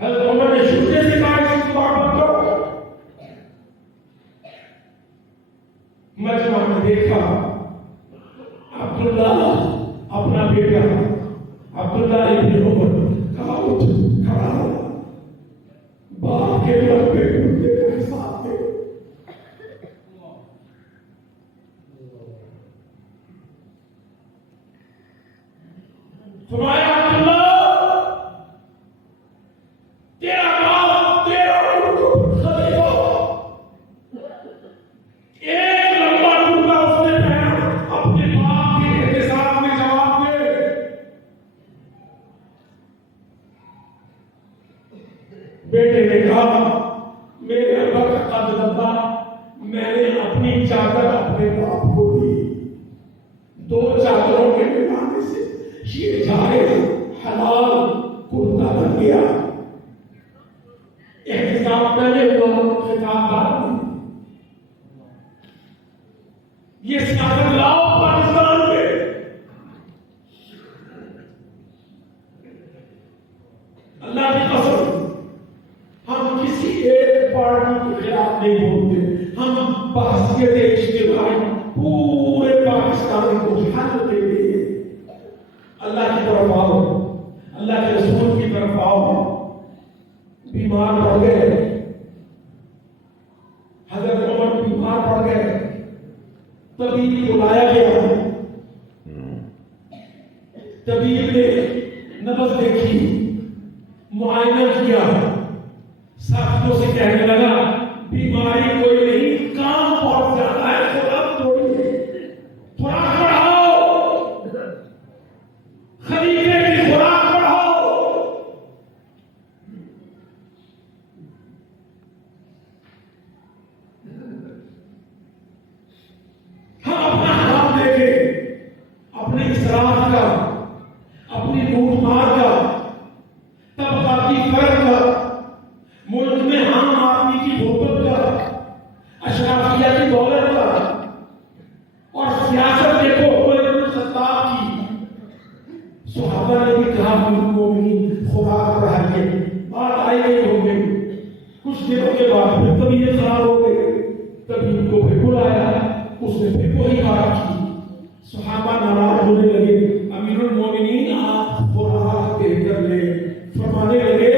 حضرت عمر نے شوٹے سے کہا اس کو باہر بند کرو. مجمع میں دیکھا عبداللہ اپنا بیٹا عبداللہ ابن عمر کہا اٹھ کھڑا ہو، باپ کے لمبے کرتے کا حساب دے. فرمایا عبداللہ تیرا باپ تیرا خلیفہ ایک لمبا کرتا اس نے پہنا، اپنے باپ کے احتساب میں جواب دے. بیٹے نے کہا میرے ابا کا قد لمبا، میں نے اپنی چادر اپنے باپ کو دی. 2 چادروں کے ملانے سے یہ جائز حلال کرتا بن گیا. احتساب پہلے ہوا، خطاب بعد میں. یہ سیاست لاؤ پاکستان میں. اللہ کی قسم ہم کسی ایک پارٹی کے خلاف نہیں بولتے. ہم بحثیت اجتماعی پورے پاکستان کو حل دے دیں. اللہ کی طرف آؤ، اللہ کے رسول کی طرف آؤ. بیمار پڑ گئے، حضرت عمر بیمار پڑ گئے، طبیب کو لایا گیا. طبیب نے نبض دیکھی، معائنہ کیا، ساتھیوں سے کہنے لگا بیماری کوئی نہیں، کام بہت زیادہ ہے، تھوڑا بڑھاؤ، خلیفے کی خوراک بڑھاؤ. ہم اپنا حال دیکھیں، اپنے اسراف کا، اپنی لوٹ مار کا، طبقاتی فرق کا، ملک میں عام آدمی کی غربت کا، اشرافیہ کی دولت کا، اور سیاست دیکھو عمر بن الخطاب کی. صحابہ نے بھی کہا مومنین خوراک بڑھائیے. بات آئی نہیں ہو گئی. کچھ دنوں کے بعد پھر طبیعت خراب ہو گئی، تبھی ان کو پھر بلایا، اس نے پھر وہی بات کی۔ صحابہ ناراض ہونے لگے، امیر المومنین آپ قرآن کہہ کر لے، فرمانے لگے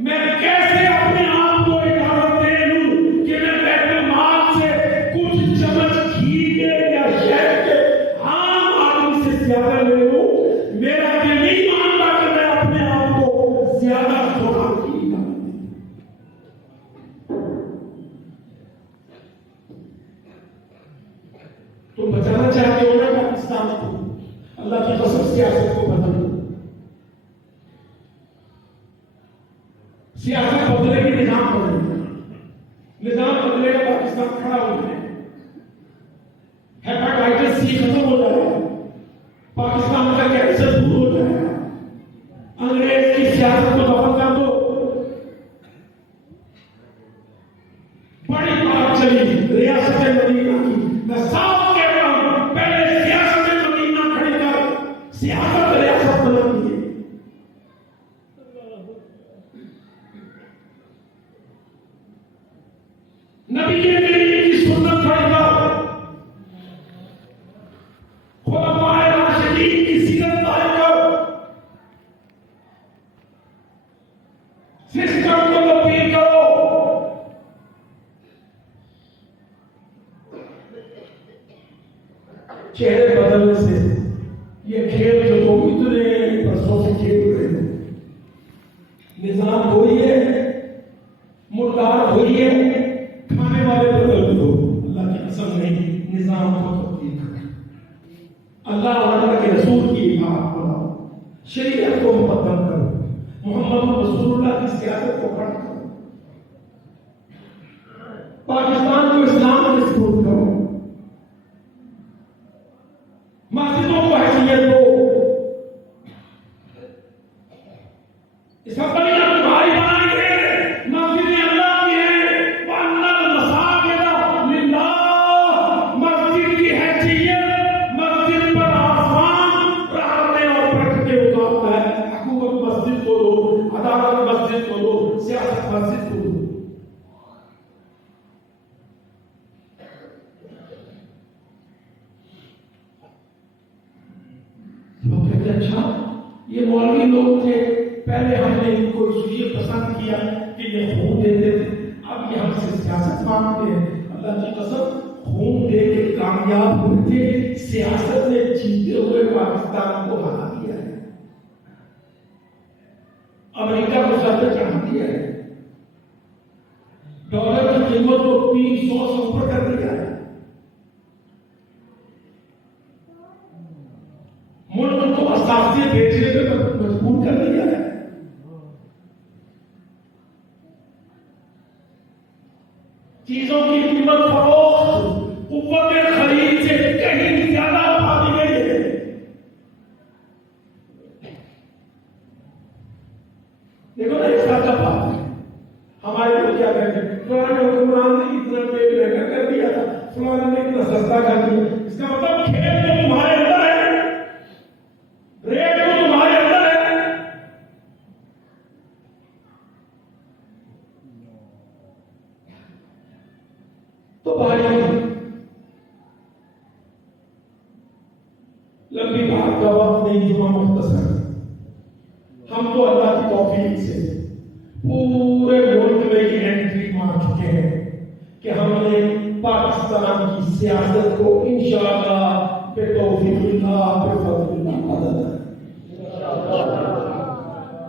میں کیسے اپنے آپ کو اجازت دے لوں کہ میں بیت المال سے کچھ چمچ گھی کے یا شہد کے عام آدمی سے زیادہ لے لوں؟ میرا دل نہیں مانتا کہ میں اپنے آپ کو زیادہ قرآن کی اجازت دوں۔ تم بچانا چاہتے ہو نا پاکستان کو، اللہ کی قسم سیاست کو بدل دو، سیاست بدلے گی، نظام بدلے گا، نظام بدلے گا، پاکستان کھڑا ہو جائے، ہیپاٹائٹس سی ختم ہو جائے گا، پاکستان کا کینسر دور ہو جائے گا، انگریز کی سیاست کو دفن کر دو۔ بڑی بات چلی ریاست مدینہ کی، میں صاف کہہ رہا ہوں، پہلے سیاست مدینہ کھڑی کر، سیاست ریاست بناتی ہے۔ نبی کریم کی سنت کھڑی کر، خلفائے راشدین کی سیرت قائم کر، سسٹم کو تبدیل کرو۔ چہرے بدلنے سے یہ کھیل جو لوگ اتنے برسوں سے کھیل رہے ہیں، نظام وہی ہے، مردار وہی ہے، کھانے والے بدل دو، اللہ کی قسم نہیں، نظام کو تبدیل کرو، اللہ اور اللہ کے رسول کی اطاعت کرو، شریعت کو مقدم کرو، محمد رسول اللہ کی سیاست کو کھڑا کرو، پاکستان کو اسلام کے سپرد کرو، مسجدوں کو حیثیت دو، اسمبلیاں تمہاری بنائی ہے، مسجدیں اللہ کی ہیں، وَأَنَّ الْمَسَاجِدَ لِلَّهِ، مسجد کی حیثیت مسجد پر آسمان رہنے اور بیٹھ کے اتارتا ہے، حکومت مسجد کو دو، عدالت مسجد کو دو، سیاست مسجد کو دو۔ لوگ کہتے ہیں اچھا یہ مولوی لوگ تھے، پہلے ہم نے ان کو اس لیے پسند کیا کہ یہ خون دیتے تھے، اب یہ ہم سے سیاست مانگتے ہیں۔ اللہ کی قسم، خون دے کے کامیاب ہوئے تھے، سیاست نے جیتے ہوئے پاکستان کو ہرا دیا ہے، امریکہ کو سر پہ چڑھا دیا ہے، ڈالر کی قیمت کو 300 سے اوپر کر دیا ہے، ملک کو اثاثے بیچنے پہ مجبور کر دیا ہے۔ چیزوں کی قیمت فروخت قوت خرید سے کہیں زیادہ بڑھ گئی ہے۔ دیکھو نا اس کا کیا بات ہے، ہمارے لوگ کیا کہتے ہیں، فلاں حکمران نے اتنا تیل مہنگا کر دیا تھا، فلاں نے اتنا سستا کر دیا، اس کا مطلب کھیل تو تمہارے اندر ہے، ریٹ تو تمہارے اندر ہے۔ تو بھائی لمبی بات کا وقت نہیں، جمعہ مختصر، ہم تو اللہ کی توفیق سے پورے ملک میں یہ انٹری مار چکے ہیں کہ ہم نے پاکستان کی سیاست کو انشاءاللہ بتوفیق اللہ بفضل اللہ بدل۔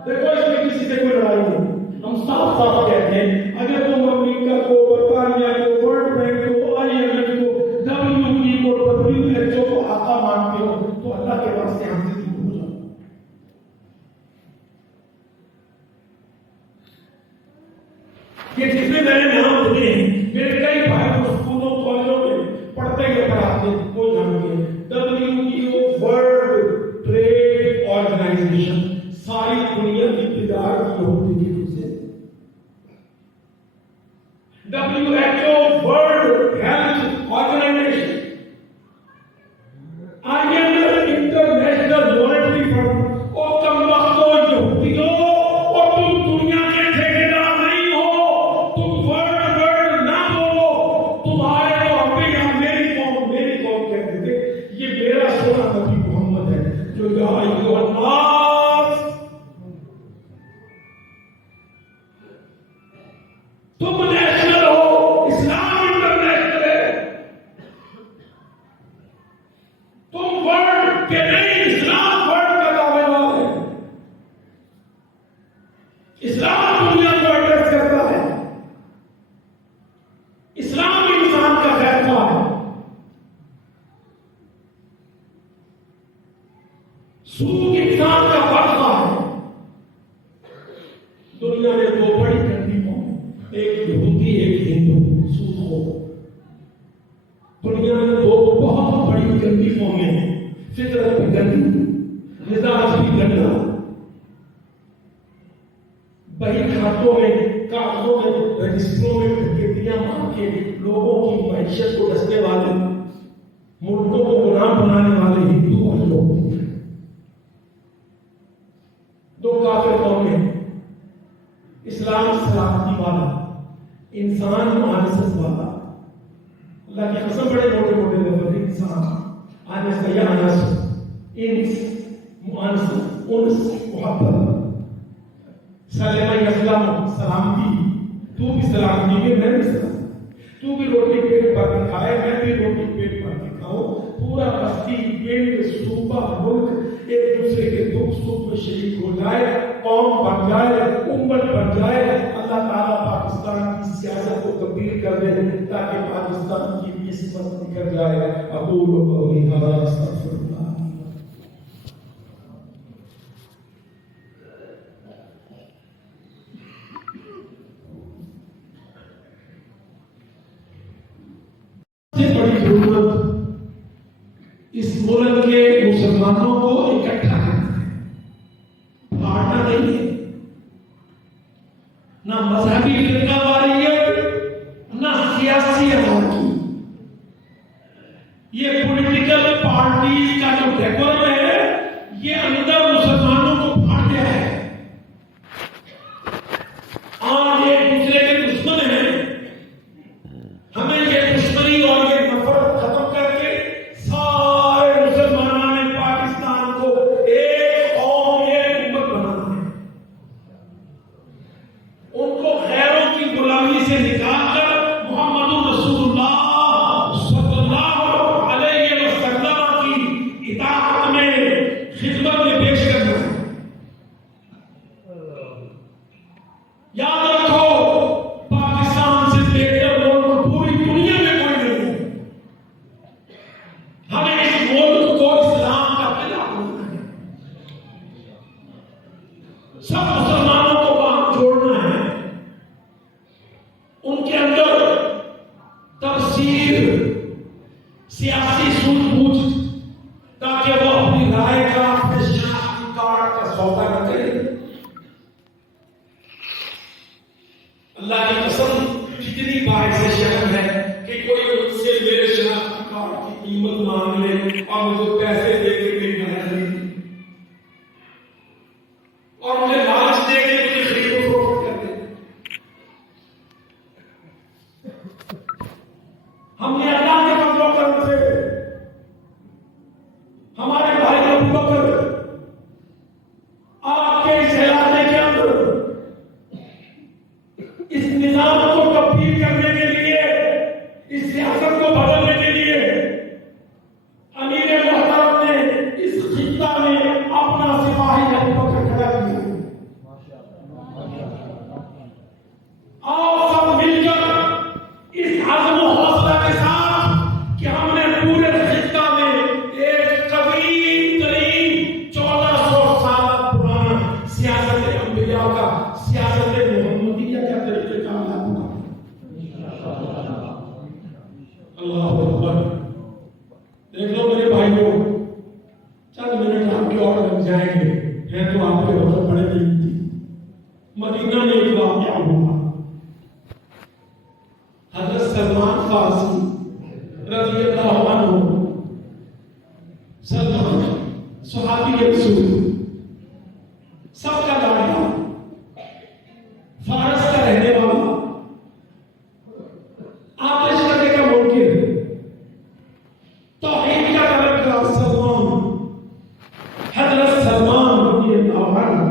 دیکھو اس میں کسی سے کوئی لڑائی نہیں، ہم صاف صاف کہتے ہیں اگر تم امریکہ کو، برطانیہ کو، ورلڈ بینک کو، IMF کو، WTO کو، WHO کو آقا مانتے ہو تو اللہ کے واسطے ہم سے دور ہو جاؤ۔ یہ جتنے میں نے نام سنے ہیں، میرے کئی بھائی کو اسکولوں کالجوں میں پڑھتے ہوئے پڑھاتے ہیں، وہ جانتے ہیں WTO ورلڈ ٹریڈ آرگنائزیشن ساری دنیا کی تجارت کی ہوتی ہے، WHO world health organization, IMF international monetary fund, اور کم وقتوں یہودیوں، اور تم دنیا کے ٹھیکیدار نہیں ہو، اسلام دنیا کو ایڈریس کرتا ہے، اسلام انسان کا خیر خواہ ہے، سود انسان کا بدخواہ ہے۔ دنیا میں دو بڑی گندی قومیں، ایک یہودی ایک ہندو، سود خور۔ دنیا میں دو بہت بڑی گندی قومیں ہیں، فطرت بھی گندی، مزاج بھی گندا، بہی کھاتوں میں، کاغذوں میں، رجسٹروں میں ڈکیتیاں مار کے لوگوں کی معیشت کو ڈسنے والے، ملکوں کو غلام بنانے والے ہندو اور لوگ۔ دو کافر قومیں، اسلام سلامتی والا، انسان معانست والا۔ اللہ کی قسم بڑے موٹے موٹے لفظ، انسان آنس یا انس، انس معانست، انس محبت، سلام اسلام سلامتی، تو بھی سلامتی میں میں بھی سلامتی، تو بھی روٹی پیٹ بھر کے کھائے میں بھی روٹی پیٹ بھر کے کھاؤں، پورا بستی پنڈ صوبہ ملک ایک دوسرے کے دکھ سکھ میں شریک ہو جائے، قوم بن جائے، امت بن جائے۔ اللہ تعالیٰ پاکستان کی سیاست کو تبدیل کر دے تاکہ پاکستان کی بھی عصمت نکل جائے۔ اقول قولی ھذا استغفر اللہ۔ سے بڑی ضرورت اس ملک کے مسلمانوں کو اکٹھا کرنا ہے، بانٹنا نہیں ہے، نہ مذہبی فرقہ واریت نہ سیاسی حراکی۔ یہ پولیٹیکل پارٹیز کا جو ڈیکورم ہے یہ اندر مسلمانوں کو بانٹ دیا ہے۔ آج ایک دوسرے کے دشمن ہیں، ہمیں یہ دشمنی اور یہ نفرت ختم کر کے سارے مسلمانوں نے پاکستان کو ایک قوم ایک امت بنانا ہے، ان کو غیروں کی غلامی سے نکال کر محمد رسول اللہ صلی اللہ علیہ وسلم کی اطاعت میں، خدمت میں پیش کرنا ہے۔ یاد رکھو پاکستان سے بہتر ملک پوری دنیا میں کوئی نہیں ہے۔ ہمیں اس ملک کو اسلام کا قلعہ بنانا ہے، سب مسلمانوں کو وہاں جوڑنا ہے، ان کے اندر تفسیر، سیاسی سوجھ بوجھ، تاکہ وہ اپنی رائے کا، اپنے شناختی کارڈ کا سودا نہ کرے۔ اللہ کی قسم کتنی بار سے شرم ہے کہ کوئی مجھ سے میرے شناختی کارڈ کی قیمت مانگ لے اور مجھے پیسے دے کے میری گھر خریدی اور مجھے لالچ دے کے مجھے خرید و فروخت کر دے۔ ہم نے اللہ کے فضل و کرم سے ہمارے بھائی ابو بکر آپ کے اس علاقے کے اندر اس نظام کو تبدیل کرنے کے لیے، اس سیاست کو بدلنے کے لیے امیر محترم نے اس خطہ میں اپنا سپاہی ابو بکر کھڑا کیا۔ اور سب مل کر اس عزم و حوصلہ کے ساتھ کہ ہم نے پورے خطہ میں ایک قدیم ترین 1400 سال پرانا سیاست انبیاء کا، سیاست محمدیہ کا طریقہ کار لاگو کیا۔ اللہ اکبر۔ دیکھ لو میرے بھائیوں، چند منٹ آپ کے اور لگ جائیں گے، ہے تو آپ کے وقت بڑے نہیں تھی۔ مدینہ میں ایک واقعہ ہوا، حضرت سلمان فارسی رضی اللہ عنہ، سلمان صحابی رسول، سب کا لاڈلا، فارس کا رہنے والا، آتش کرنے کا منکر، توحید کا طلبگار سلمان، حضرت سلمان رضی اللہ عنہ،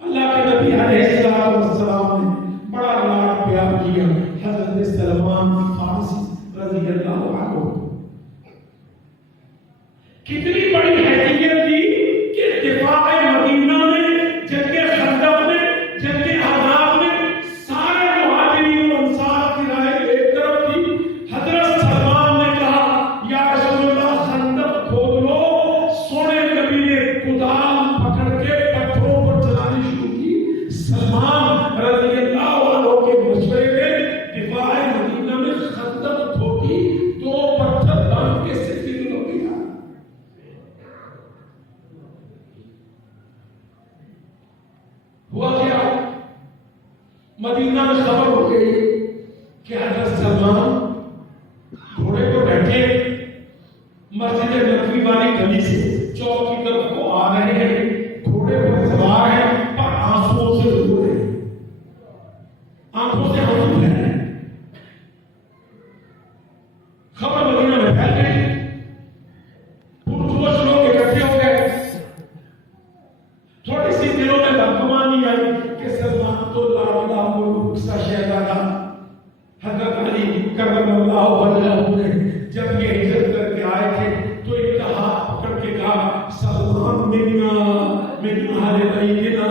اللہ کے نبی علیہ السلام نے بڑا لاڈ پیار کیا حضرت سلمان فارسی رضی اللہ عنہ۔ کتنی بڑی حیثیت تھی کہ مدینہ میں خبر ہو گئی کہ حضرت سلمان گھوڑے کو بیٹھے مسجد نبوی والی گلی سے چوک کی طرف کو آ رہے ہیں، گھوڑے پر سوار ہیں پر آنسوؤں سے رو رہے ہیں، آنکھوں سے آنسو بہ رہے ہیں۔ خبر مدینہ میں پھیل گئی، پرجوش لوگ اکٹھے ہو گئے۔ تھوڑی سی دلوں میں بدگمانی آئی کہ سلمان تو لاڈلا ملوک سا شہزادہ حضرت علی کرم اللہ وجہہ نے جب یہ ہجرت کر کے آئے تھے تو ایک ہاتھ پکڑ کے کہا سلمان من اہل بیتنا،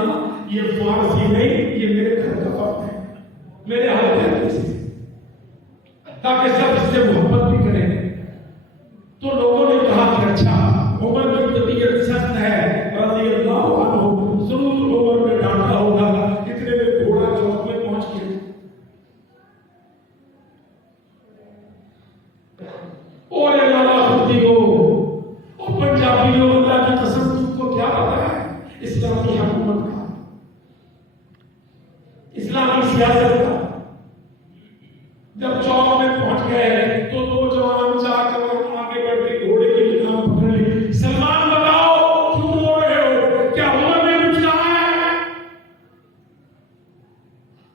یہ فارسی نہیں، یہ میرے گھر کا فرد ہے، میرے اہل بیت سے، تاکہ سب اس سے محبت بھی کریں۔ تو لوگوں نے کہا کہ اچھا عمر کی طبیعت سخت ہے رضی اللہ عنہ، ضرور عمر میں ڈانٹا ہوگا، اتنے میں گھوڑا چوک میں پہنچ گیا۔ اور لالا خودی ہو اور پنجابی ہو، اللہ کی قسم تم کو کیا پتا ہے اسلامی حکومت کا، اسلامی سیاست کا؟ جب چوک میں پہنچ گئے تو دو جوان چار قدم آگے بڑھ کے گھوڑے کی لگام پکڑ لی۔ سلمان بتاؤ کیوں رو رہے ہو، کیا عمر نے کچھ کہا ہے؟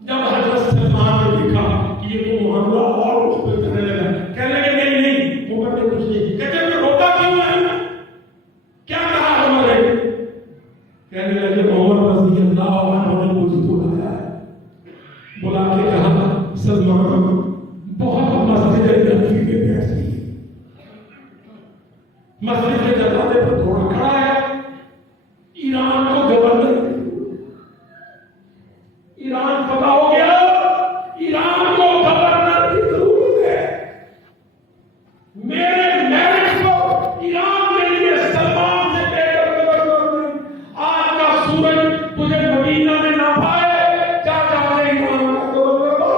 جب حضرت سلمان نے دیکھا کہ یہ تو معاملہ اور مشکل کرنے لگا، کہنے لگے نہیں نہیں عمر نے کچھ نہیں۔ کہتے ہیں روتا کیوں ہے، کیا کہا عمر نے؟ کہنے لگے عمر رضی اللہ عنہ نے مجھے بلایا ہے، بلا کے کہا سلمان بہت مسجد نبوی میں بیٹھ گئی، مسجد کے دروازے پر گھوڑا کھڑا ہے، ایران کو گورنر، ایران پتا ہو گیا ایران کو گورنر کی ضرورت ہے، میرے میرٹ کو ایران کے لیے سلمان سے بہتر گورنر نہیں۔ آج کا سورج تجھے مدینہ میں نہ پائے، کیا چاہتے ہیں ایران کا گورنر کو؟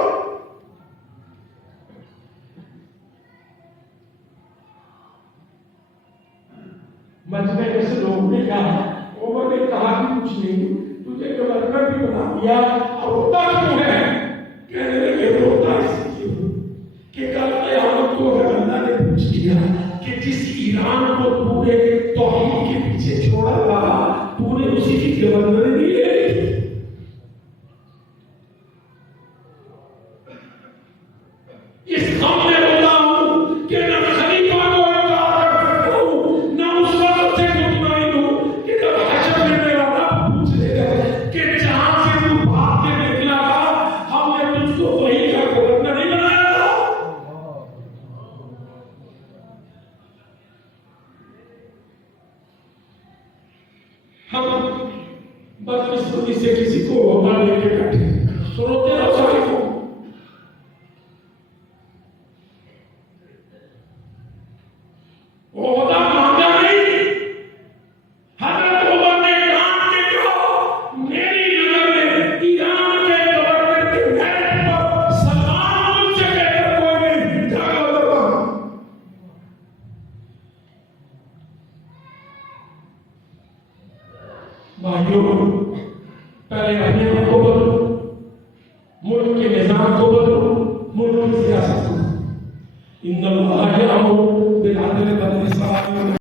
مجمع میں سے لوگوں نے کہا، عمر نے کہا کہ کچھ نہیں، تجھے گورنر بھی بنا دیا، اور روتا کیوں ہے؟ کہنے لگے روتا اس لیے کہ کل قیامت کو اللہ نے پوچھ لیا کہ جس ایران کو تو نے توحید کے پیچھے چھوڑا تھا تو نے اسی کی گورنر بھی لے لی۔ اس غم میں روتا ہوں کہ نہ خلیفہ کو انکار کر سکتا ہوں، نہ اس وقت سے مطمئن ہوں کہ جب حشر میں میرا رب پوچھ لے گا کہ جہاں سے تو بھاگ کے نکلا تھا ہم نے تجھ کو وہی کا گورنر نہیں بنایا تھا۔ ہم بدقسمتی سے کسی کو عہدہ لے کے بیٹھے، سنوتے رہو سارے کو، عہدہ مانگا نہیں۔ حضرت عمر نے ڈانٹ کے کہا میری نظر میں ایران کے گورنر کے میرٹ پر سلمان مجھ سے بہتر کوئی نہیں، جاگا ادھر۔ بھائیوں پہلے اپنے کو بدلو، ملک کے نظام کو بدلو، ملک کی سیاست کو۔ ان اللہ یامر بالعدل والإحسان